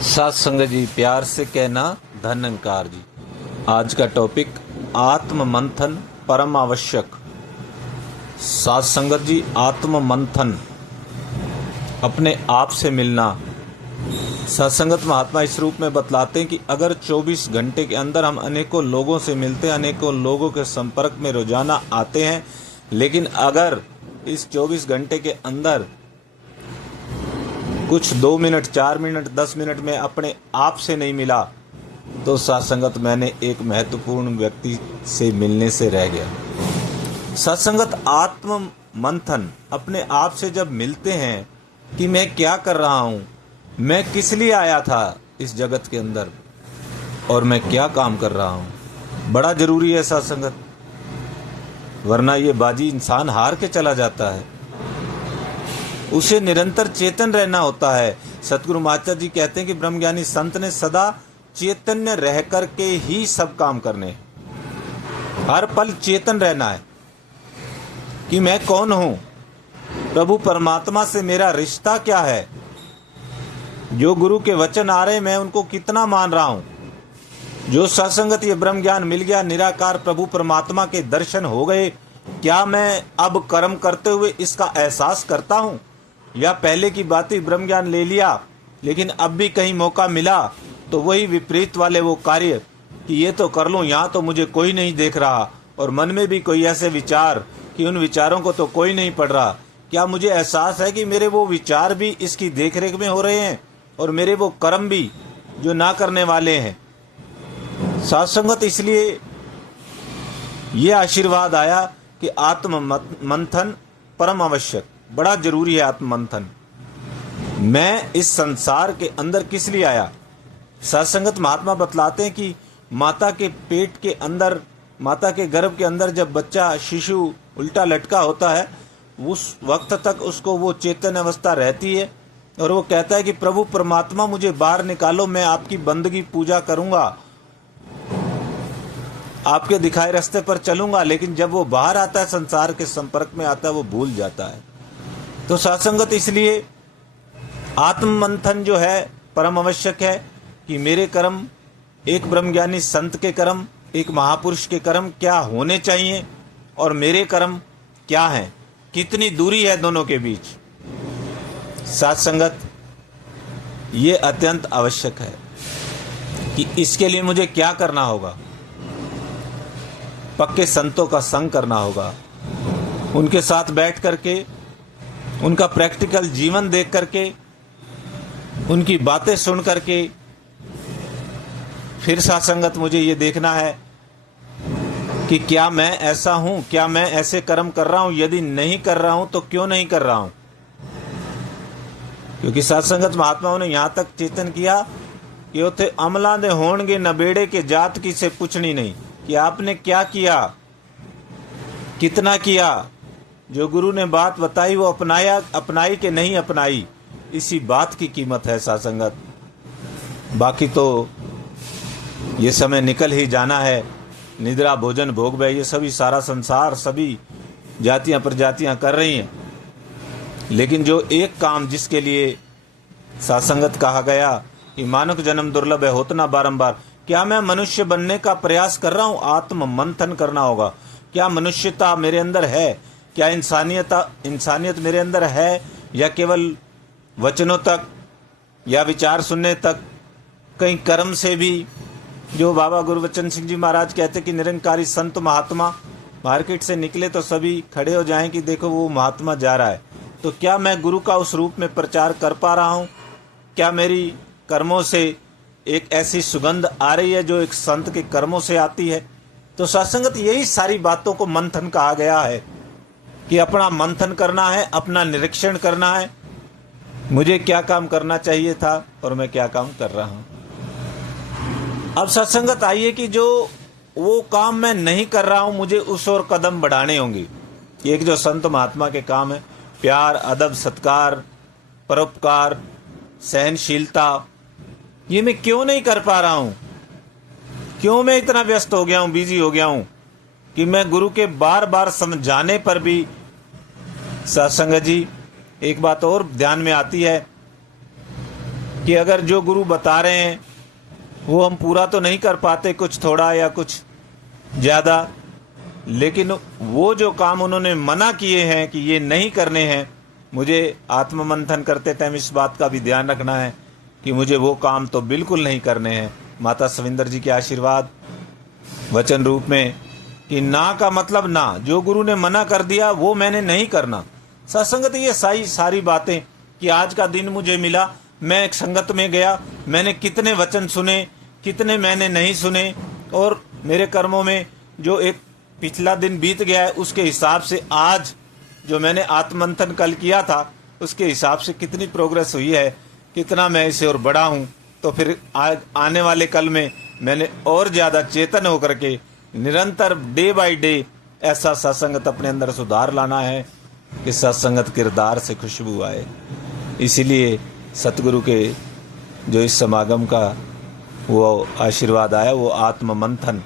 सात संगत जी, प्यार से कहना धनंकार जी। आज का टॉपिक आत्म मंथन परम आवश्यक। सात संगत जी, आत्म मंथन, अपने आप से मिलना। सत्संगत महात्मा इस रूप में बतलाते हैं कि अगर 24 घंटे के अंदर हम अनेकों लोगों से मिलते हैं, अनेकों लोगों के संपर्क में रोजाना आते हैं, लेकिन अगर इस 24 घंटे के अंदर कुछ 2 मिनट, 4 मिनट, 10 मिनट में अपने आप से नहीं मिला, तो सत्संगत मैंने एक महत्वपूर्ण व्यक्ति से मिलने से रह गया। सत्संगत आत्म मंथन, अपने आप से जब मिलते हैं कि मैं क्या कर रहा हूँ, मैं किस लिए आया था इस जगत के अंदर और मैं क्या काम कर रहा हूँ, बड़ा जरूरी है सत्संगत। वरना ये बाजी इंसान हार के चला जाता है। उसे निरंतर चेतन रहना होता है। सतगुरु महाराज जी कहते हैं कि ब्रह्मज्ञानी संत ने सदा चैतन्य रह करके ही सब काम करने, हर पल चेतन रहना है कि मैं कौन हूं, प्रभु परमात्मा से मेरा रिश्ता क्या है, जो गुरु के वचन आ रहे मैं उनको कितना मान रहा हूं, जो सत्संगत ये ब्रह्म ज्ञान मिल गया, निराकार प्रभु परमात्मा के दर्शन हो गए, क्या मैं अब कर्म करते हुए इसका एहसास करता हूं, या पहले की बातें ब्रह्म ज्ञान ले लिया लेकिन अब भी कहीं मौका मिला तो वही विपरीत वाले वो कार्य कि ये तो कर लूं, यहाँ तो मुझे कोई नहीं देख रहा, और मन में भी कोई ऐसे विचार कि उन विचारों को तो कोई नहीं पढ़ रहा। क्या मुझे एहसास है कि मेरे वो विचार भी इसकी देखरेख में हो रहे हैं और मेरे वो कर्म भी जो ना करने वाले हैं। सत्संगत इसलिए ये आशीर्वाद आया कि आत्म मंथन परम आवश्यक, बड़ा जरूरी है आत्म मंथन। मैं इस संसार के अंदर किस लिए आया। सत्संगत महात्मा बतलाते हैं कि माता के पेट के अंदर, माता के गर्भ के अंदर जब बच्चा शिशु उल्टा लटका होता है, उस वक्त तक उसको वो चेतन अवस्था रहती है और वो कहता है कि प्रभु परमात्मा मुझे बाहर निकालो, मैं आपकी बंदगी पूजा करूंगा, आपके दिखाए रास्ते पर चलूंगा। लेकिन जब वो बाहर आता है, संसार के संपर्क में आता है, वो भूल जाता है। तो सत्संगत इसलिए आत्म मंथन जो है परम आवश्यक है कि मेरे कर्म, एक ब्रह्मज्ञानी संत के कर्म, एक महापुरुष के कर्म क्या होने चाहिए और मेरे कर्म क्या हैं, कितनी दूरी है दोनों के बीच। सत्संगत ये अत्यंत आवश्यक है कि इसके लिए मुझे क्या करना होगा। पक्के संतों का संग करना होगा, उनके साथ बैठ करके उनका प्रैक्टिकल जीवन देख करके, उनकी बातें सुन करके, फिर सत्संगत मुझे ये देखना है कि क्या मैं ऐसा हूं, क्या मैं ऐसे कर्म कर रहा हूं, यदि नहीं कर रहा हूं तो क्यों नहीं कर रहा हूं। क्योंकि सत्संगत महात्माओं ने यहां तक चेतन किया कि उथे अमला दे होणगे नबेड़े के जात की से पूछनी नहीं, कि आपने क्या किया, कितना किया, जो गुरु ने बात बताई वो अपनाया, अपनाई कि नहीं अपनाई, इसी बात की कीमत है सत्संगत। बाकी तो ये समय निकल ही जाना है, निद्रा भोजन भोग भय ये सभी सारा संसार, सभी जातियां प्रजातियां कर रही हैं। लेकिन जो एक काम जिसके लिए सत्संगत कहा गया कि मानव जन्म दुर्लभ है, होतना बारंबार, क्या मैं मनुष्य बनने का प्रयास कर रहा हूं। आत्म मंथन करना होगा, क्या मनुष्यता मेरे अंदर है, क्या इंसानियत मेरे अंदर है, या केवल वचनों तक या विचार सुनने तक, कहीं कर्म से भी। जो बाबा गुरबचन सिंह जी महाराज कहते कि निरंकारी संत महात्मा मार्केट से निकले तो सभी खड़े हो जाएं कि देखो वो महात्मा जा रहा है। तो क्या मैं गुरु का उस रूप में प्रचार कर पा रहा हूँ, क्या मेरी कर्मों से एक ऐसी सुगंध आ रही है जो एक संत के कर्मों से आती है। तो सत्संगत यही सारी बातों को मंथन कहा गया है कि अपना मंथन करना है, अपना निरीक्षण करना है, मुझे क्या काम करना चाहिए था और मैं क्या काम कर रहा हूं। अब सत्संगत आइए कि जो वो काम मैं नहीं कर रहा हूं, मुझे उस ओर कदम बढ़ाने होंगे। एक जो संत महात्मा के काम है, प्यार, अदब, सत्कार, परोपकार, सहनशीलता, ये मैं क्यों नहीं कर पा रहा हूं, क्यों मैं इतना व्यस्त हो गया हूं, बिजी हो गया हूं कि मैं गुरु के बार बार समझाने पर भी। सत्संगत जी, एक बात और ध्यान में आती है कि अगर जो गुरु बता रहे हैं वो हम पूरा तो नहीं कर पाते, कुछ थोड़ा या कुछ ज़्यादा, लेकिन वो जो काम उन्होंने मना किए हैं कि ये नहीं करने हैं, मुझे आत्ममंथन करते टाइम इस बात का भी ध्यान रखना है कि मुझे वो काम तो बिल्कुल नहीं करने हैं। माता सविंदर जी के आशीर्वाद वचन रूप में कि ना का मतलब ना, जो गुरु ने मना कर दिया वो मैंने नहीं करना। सत्संगत ये सारी बातें कि आज का दिन मुझे मिला, मैं एक संगत में गया, मैंने कितने वचन सुने, कितने मैंने नहीं सुने, और मेरे कर्मों में जो एक पिछला दिन बीत गया है उसके हिसाब से आज जो मैंने आत्ममंथन कल किया था उसके हिसाब से कितनी प्रोग्रेस हुई है, कितना मैं इसे और बड़ा हूँ। तो फिर आने वाले कल में मैंने और ज़्यादा चेतन होकर के निरंतर डे बाय डे ऐसा सत्संगत अपने अंदर सुधार लाना है कि सत्संगत किरदार से खुशबू आए। इसीलिए सतगुरु के जो इस समागम का वो आशीर्वाद आया, वो आत्म मंथन